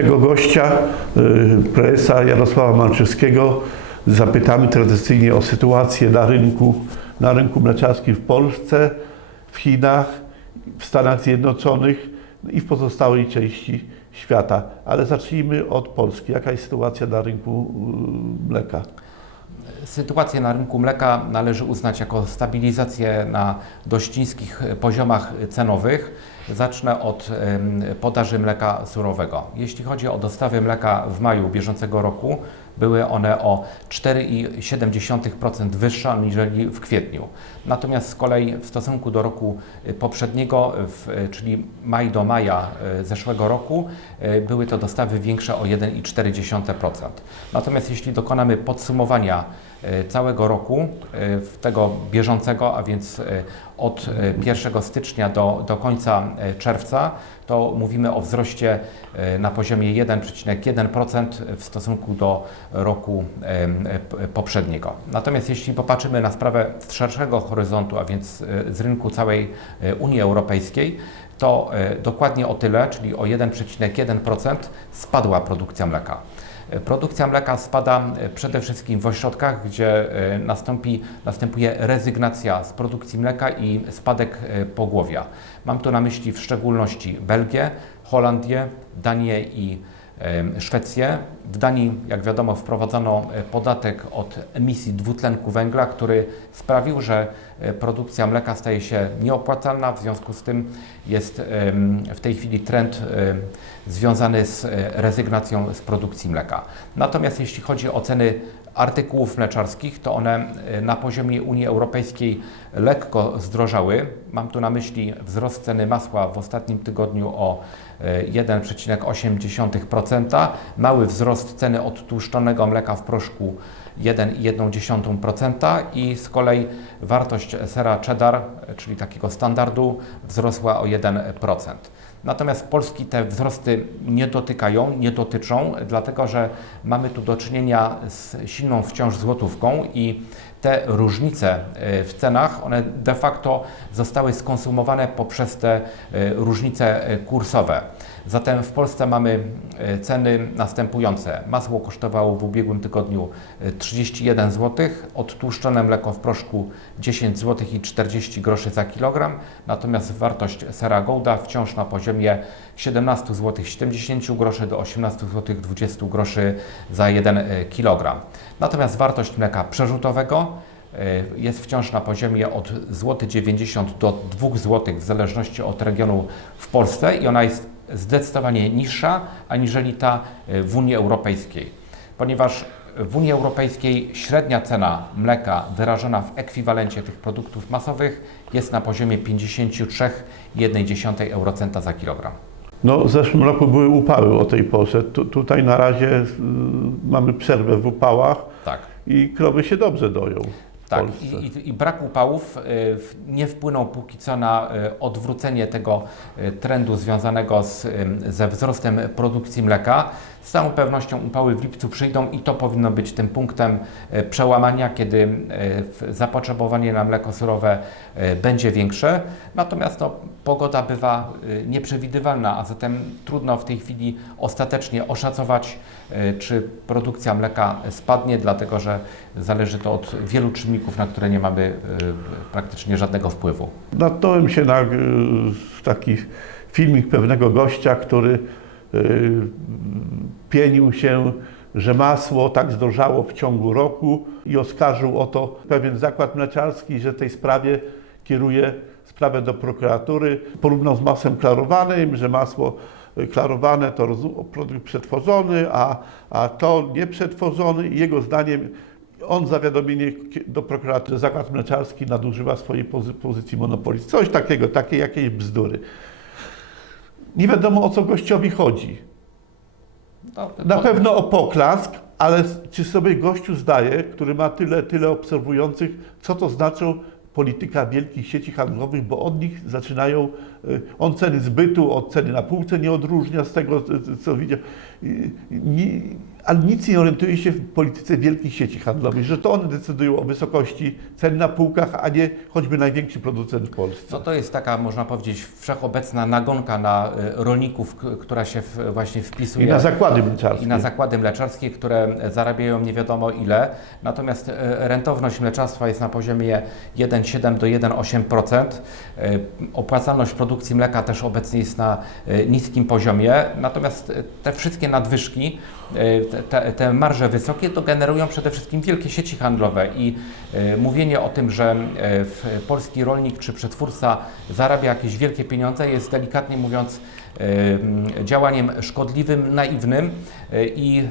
Naszego gościa, y, prezesa Jarosława Malczewskiego, zapytamy tradycyjnie o sytuację na rynku, na rynku mleczarskim w Polsce, w Chinach, w Stanach Zjednoczonych i w pozostałej części świata. Ale zacznijmy od Polski. Jaka jest sytuacja na rynku y, mleka? Sytuację na rynku mleka należy uznać jako stabilizację na dość niskich poziomach cenowych. Zacznę od podaży mleka surowego. Jeśli chodzi o dostawy mleka w maju bieżącego roku, były one o 4,7% wyższe aniżeli w kwietniu. Natomiast z kolei w stosunku do roku poprzedniego, w, czyli maj do maja e, zeszłego roku, były to dostawy większe o 1,4%. Natomiast jeśli dokonamy podsumowania całego roku, e, w tego bieżącego, a więc e, od e, 1 stycznia do, do końca e, czerwca, to mówimy o wzroście e, na poziomie 1,1% w stosunku do roku e, poprzedniego. Natomiast jeśli popatrzymy na sprawę z szerszego horyzontu, a więc e, z rynku całej e, Unii Europejskiej, to e, dokładnie o tyle, czyli o 1,1% spadła produkcja mleka. Produkcja mleka spada e, przede wszystkim w ośrodkach, gdzie e, nastąpi, następuje rezygnacja z produkcji mleka i spadek e, pogłowia. Mam tu na myśli w szczególności Belgię, Holandię, Danię i Szwecję. W Danii, jak wiadomo, wprowadzono e, podatek od emisji dwutlenku węgla, który sprawił, że e, produkcja mleka staje się nieopłacalna. W związku z tym jest w tej chwili trend związany z e, rezygnacją z produkcji mleka. Natomiast jeśli chodzi o ceny artykułów mleczarskich, to one na poziomie Unii Europejskiej lekko zdrożały. Mam tu na myśli wzrost ceny masła w ostatnim tygodniu o 1,8%, mały wzrost ceny odtłuszczonego mleka w proszku 1,1% i z kolei wartość sera cheddar, czyli takiego standardu, wzrosła o 1%. Natomiast Polski te wzrosty nie dotykają, nie dotyczą, dlatego że mamy tu do czynienia z silną wciąż złotówką i te różnice e, w cenach, one de facto zostały skonsumowane poprzez te e, różnice e, kursowe. Zatem w Polsce mamy e, ceny następujące. Masło kosztowało w ubiegłym tygodniu e, 31 zł, odtłuszczone mleko w proszku 10 zł i 40 groszy za kilogram, natomiast wartość sera Gouda wciąż na poziomie 17 zł 70 groszy do 18 zł 20 groszy za 1 kg. Natomiast wartość mleka przerzutowego e, jest wciąż na poziomie od złoty 90 do 2 zł w zależności od regionu w Polsce i ona jest zdecydowanie niższa aniżeli ta e, w Unii Europejskiej, ponieważ w Unii Europejskiej średnia cena mleka wyrażona w ekwiwalencie tych produktów masowych jest na poziomie 53,1 eurocenta za kilogram. No, w zeszłym roku były upały o tej porze. Tu, tutaj na razie y, mamy przerwę w upałach Tak. i krowy się dobrze doją. Tak, i, i, i brak upałów y, nie wpłynął póki co na y, odwrócenie tego y, trendu związanego z, ze wzrostem produkcji mleka. Z całą pewnością upały w lipcu przyjdą i to powinno być tym punktem y, przełamania, kiedy w- zapotrzebowanie na mleko surowe y, będzie większe. Natomiast no, pogoda bywa nieprzewidywalna, a zatem trudno w tej chwili ostatecznie oszacować, czy produkcja mleka spadnie, dlatego że zależy to od wielu czynników, na które nie mamy praktycznie żadnego wpływu. Natknąłem się na taki filmik pewnego gościa, który pienił się, że masło tak zdrożało w ciągu roku i oskarżył o to pewien zakład mleczarski, że tej sprawie kieruje sprawę do prokuratury. Porównał z masłem klarowanym, że masło y, klarowane to produkt przetworzony, a, a to nieprzetworzony jego zdaniem on zawiadomienie do prokuratury, zakład mleczarski nadużywa swojej pozy- pozycji monopolistycznej. Coś takiego, takie jakieś bzdury. Nie wiadomo o co gościowi chodzi. No, Na pewno o poklask, ale czy sobie gościu zdaje, który ma tyle, tyle obserwujących, co to znaczą polityka wielkich sieci handlowych, bo od nich zaczynają, y, on ceny zbytu od ceny na półce nie odróżnia z tego, co- widział. Y, ale nic nie orientuje się w polityce wielkich sieci handlowych, że to one decydują o wysokości cen na półkach, a nie choćby najwięksi producent w Polsce. No to jest taka, można powiedzieć, wszechobecna nagonka na y, rolników, która się właśnie wpisuje. I na zakłady mleczarskie. i na zakłady mleczarskie, które zarabiają nie wiadomo ile. Natomiast e, rentowność mleczarstwa jest na poziomie 1,7 do 1,8%. E, Opłacalność produkcji mleka też obecnie jest na e, niskim poziomie. Natomiast e, te wszystkie nadwyżki, te- te, marże wysokie, to generują przede wszystkim wielkie sieci handlowe i mówienie o tym, że polski rolnik czy przetwórca zarabia jakieś wielkie pieniądze jest delikatnie mówiąc działaniem szkodliwym, naiwnym e, i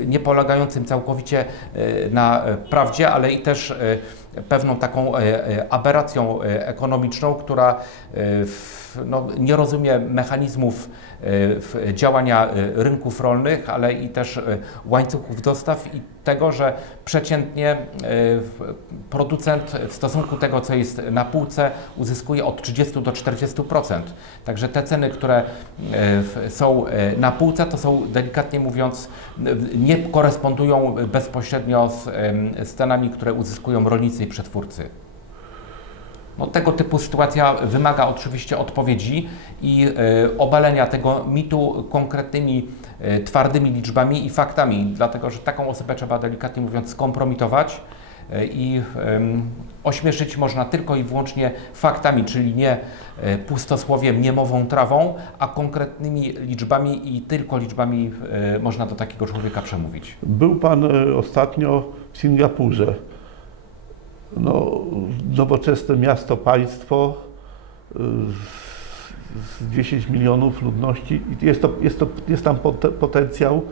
e, nie polegającym całkowicie e, na prawdzie, ale i też pewną taką aberracją ekonomiczną, która no, nie rozumie mechanizmów działania rynków rolnych, ale i też łańcuchów dostaw i tego, że przeciętnie w- producent w stosunku tego, co jest na półce, uzyskuje od 30 do 40%. Także te ceny, które w- są e, na półce, to są delikatnie mówiąc, nie korespondują bezpośrednio z, cenami, które uzyskują rolnicy i przetwórcy. No, tego typu sytuacja wymaga oczywiście odpowiedzi i obalenia tego mitu konkretnymi, twardymi liczbami i faktami, dlatego że taką osobę trzeba delikatnie mówiąc skompromitować e, i ośmieszyć można tylko i wyłącznie faktami, czyli nie e, pustosłowiem, niemową trawą, a konkretnymi liczbami i tylko liczbami można do takiego człowieka przemówić. Był Pan ostatnio w Singapurze. No, nowoczesne miasto, państwo, z- z 10 milionów ludności i jest, to, jest, to, jest tam pot- potencjał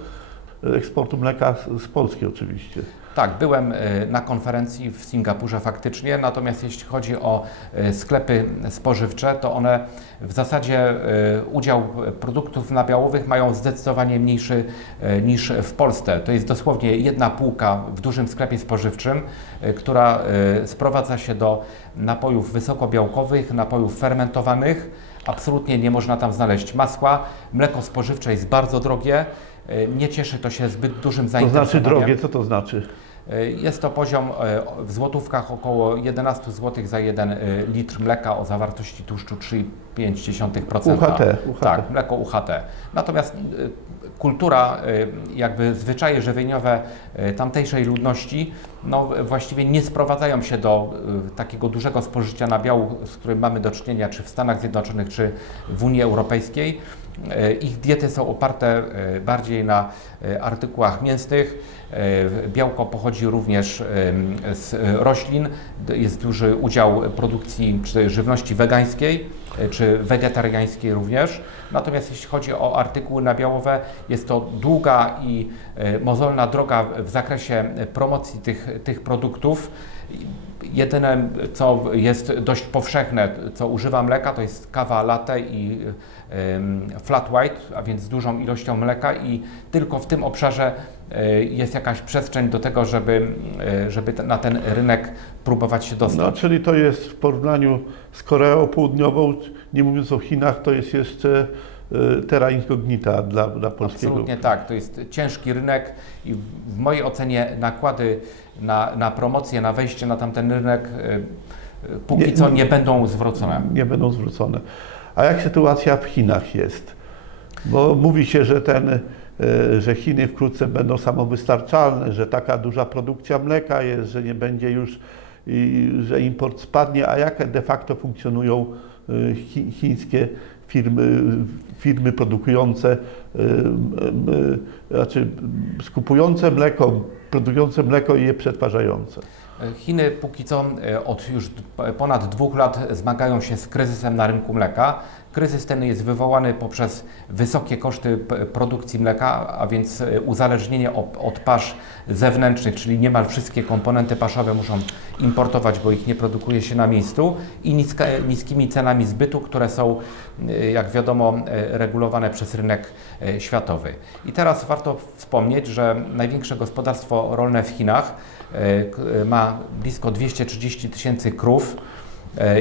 eksportu mleka z, Polski oczywiście. Tak, byłem e, na konferencji w Singapurze faktycznie, natomiast jeśli chodzi o e, sklepy spożywcze, to one w zasadzie e, udział produktów nabiałowych mają zdecydowanie mniejszy e, niż w Polsce. To jest dosłownie jedna półka w dużym sklepie spożywczym, e, która e, sprowadza się do napojów wysokobiałkowych, napojów fermentowanych. Absolutnie nie można tam znaleźć masła. Mleko spożywcze jest bardzo drogie. e, Nie cieszy to się zbyt dużym To zainteresowaniem. znaczy drogie, co to znaczy? Jest to poziom e, w złotówkach około 11 zł za 1 litr mleka o zawartości tłuszczu 3,5%. UHT, UHT. Tak, mleko UHT. Natomiast e, kultura, e, jakby zwyczaje żywieniowe e, tamtejszej ludności, no właściwie nie sprowadzają się do e, takiego dużego spożycia nabiału, z którym mamy do czynienia czy w Stanach Zjednoczonych, czy w Unii Europejskiej. E, Ich diety są oparte e, bardziej na e, artykułach mięsnych. Białko pochodzi również z roślin. Jest duży udział produkcji żywności wegańskiej czy wegetariańskiej również. Natomiast jeśli chodzi o artykuły nabiałowe, jest to długa i mozolna droga w zakresie promocji tych, tych produktów. Jedyne, co jest dość powszechne, co używa mleka, to jest kawa latte i flat white, a więc z dużą ilością mleka i tylko w tym obszarze e, jest jakaś przestrzeń do tego, żeby, e, żeby na ten rynek próbować się No, dostać. czyli to jest w porównaniu z Koreą Południową, nie mówiąc o Chinach, to jest jeszcze terra incognita dla, dla polskiego. Absolutnie tak, to jest ciężki rynek i w- mojej ocenie nakłady na, na promocję, na wejście na tamten rynek e, e, póki Nie- co nie będą zwrócone. nie będą zwrócone. A jak sytuacja w Chinach jest? Bo mówi się, że, ten, że Chiny wkrótce będą samowystarczalne, że taka duża produkcja mleka jest, że nie będzie już, że import spadnie. A jak de facto funkcjonują chi, chińskie firmy, firmy produkujące, e, e, znaczy skupujące mleko, produkujące mleko i je przetwarzające? Chiny póki co od już ponad dwóch lat zmagają się z kryzysem na rynku mleka. Kryzys ten jest wywołany poprzez wysokie koszty produkcji mleka, a więc e, uzależnienie od, pasz zewnętrznych, czyli niemal wszystkie komponenty paszowe muszą importować, bo ich nie produkuje się na miejscu i niska, niskimi cenami zbytu, które są, e, jak wiadomo, e, regulowane przez rynek e, światowy. I teraz warto wspomnieć, że największe gospodarstwo rolne w Chinach e, ma blisko 230 tysięcy krów E,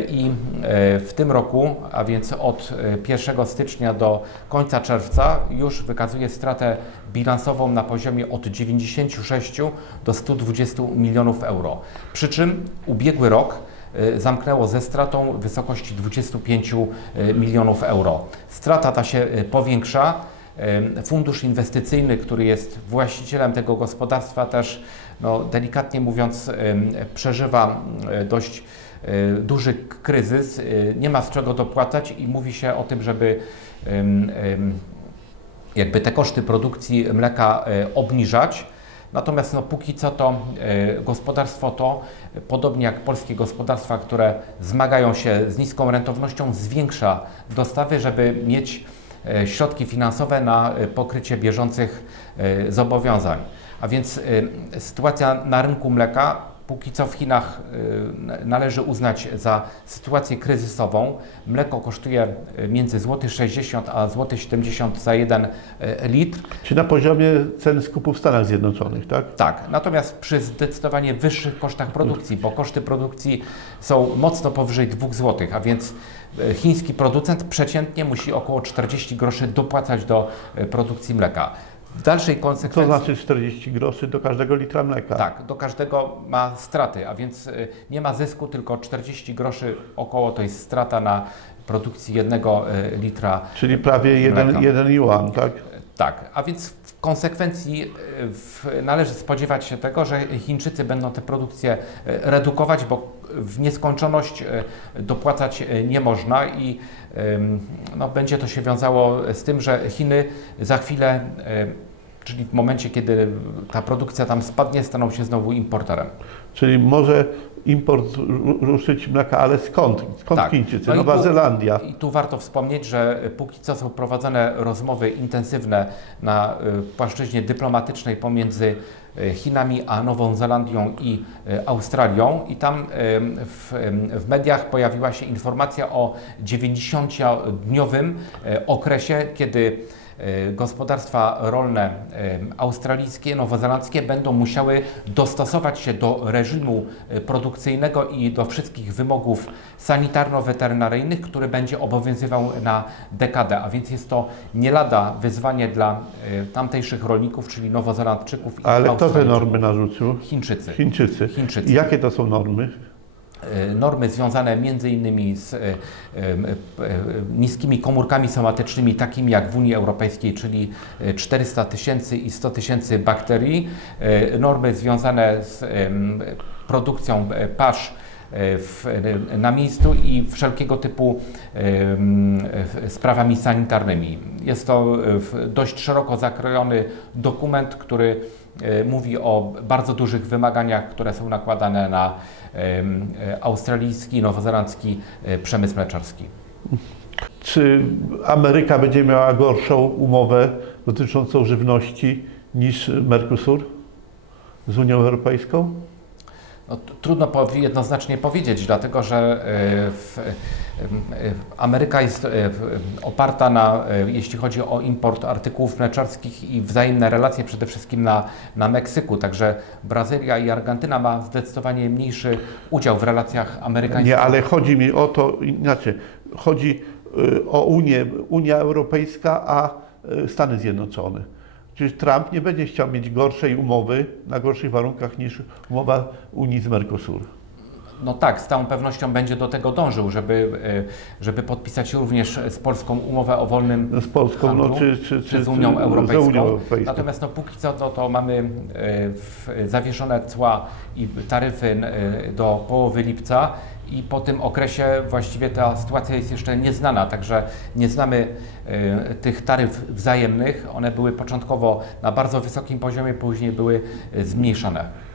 I e, w tym roku, a więc od e, 1 stycznia do końca czerwca, już wykazuje stratę bilansową na poziomie od 96 do 120 milionów euro. Przy czym ubiegły rok e, zamknęło ze stratą w wysokości 25 e, milionów euro. Strata ta się e, powiększa. E, Fundusz inwestycyjny, który jest właścicielem tego gospodarstwa, też no, delikatnie mówiąc, przeżywa dość e, duży kryzys. E, Nie ma z czego dopłacać i mówi się o tym, żeby jakby te koszty produkcji mleka e, obniżać. Natomiast no, póki co to gospodarstwo to, podobnie jak polskie gospodarstwa, które zmagają się z niską rentownością, zwiększa dostawy, żeby mieć środki finansowe na pokrycie bieżących zobowiązań. A więc e, sytuacja na rynku mleka póki co w Chinach e, należy uznać za sytuację kryzysową. Mleko kosztuje e, między złoty 60 a złoty 70 za 1 litr. Czy na poziomie cen skupu w Stanach Zjednoczonych, tak? Tak, natomiast przy zdecydowanie wyższych kosztach produkcji, bo koszty produkcji są mocno powyżej 2 zł, a więc chiński producent przeciętnie musi około 40 groszy dopłacać do produkcji mleka. W dalszej To konsekwencji znaczy 40 groszy do każdego litra mleka. tak, do każdego ma straty, a więc y, nie ma zysku, tylko 40 groszy około to jest strata na produkcji jednego y, litra. Czyli prawie jeden, Mleka. jeden yuan, tak? Tak, a więc konsekwencji w, należy spodziewać się tego, że Chińczycy będą tę produkcję y, redukować, bo w nieskończoność y, dopłacać nie można i no, będzie to się wiązało z tym, że Chiny za chwilę, czyli w momencie, kiedy ta produkcja tam spadnie, staną się znowu importerem. Czyli może import ru- ruszyć mleka, ale skąd? Skąd Tak. Chińczycy? No Nowa tu- Zelandia. I tu warto wspomnieć, że póki co są prowadzone rozmowy intensywne na y, płaszczyźnie dyplomatycznej pomiędzy y, Chinami a Nową Zelandią i y, Australią i tam w, w mediach pojawiła się informacja o 90-dniowym y, okresie, kiedy gospodarstwa rolne y, australijskie, nowozelandzkie będą musiały dostosować się do reżimu y, produkcyjnego i do wszystkich wymogów sanitarno-weterynaryjnych, który będzie obowiązywał na dekadę, a więc jest to nie lada wyzwanie dla y, tamtejszych rolników, czyli nowozelandczyków i Ale kto te normy narzucił? Chińczycy. Chińczycy. Chińczycy. I jakie to są normy? E, normy związane innymi z e, e, niskimi komórkami somatycznymi, takimi jak w Unii Europejskiej, czyli e, 400 tysięcy i 100 tysięcy bakterii, normy związane z produkcją pasz w, na miejscu i wszelkiego typu sprawami sanitarnymi. Jest to dość szeroko zakrojony dokument, który mówi o bardzo dużych wymaganiach, które są nakładane na e, australijski, nowozelandzki e, przemysł mleczarski. Czy Ameryka będzie miała gorszą umowę dotyczącą żywności niż Mercosur z Unią Europejską? No, trudno jednoznacznie powiedzieć, dlatego że e, w, em, e, Ameryka jest e, oparta na, e, jeśli chodzi o import artykułów mleczarskich i wzajemne relacje przede wszystkim na, na Meksyku, także Brazylia i Argentyna ma zdecydowanie mniejszy udział w relacjach amerykańskich. Nie, ale chodzi mi o to inaczej. Chodzi o Unię, Unia Europejska, a Stany Zjednoczone. Przecież Trump nie będzie chciał mieć gorszej umowy na gorszych warunkach niż umowa Unii z Mercosur. No tak, z całą pewnością będzie do tego dążył, żeby, e, żeby podpisać również z Polską umowę o wolnym Z Polską, handlu, no, czy, czy, czy, z Unią Europejską. Z Unią Europejską. Natomiast no, póki co to, to mamy e, zawieszone cła i taryfy e, do połowy lipca i po tym okresie właściwie ta sytuacja jest jeszcze nieznana, także nie znamy e, tych taryf wzajemnych. One były początkowo na bardzo wysokim poziomie, później były e, zmniejszane.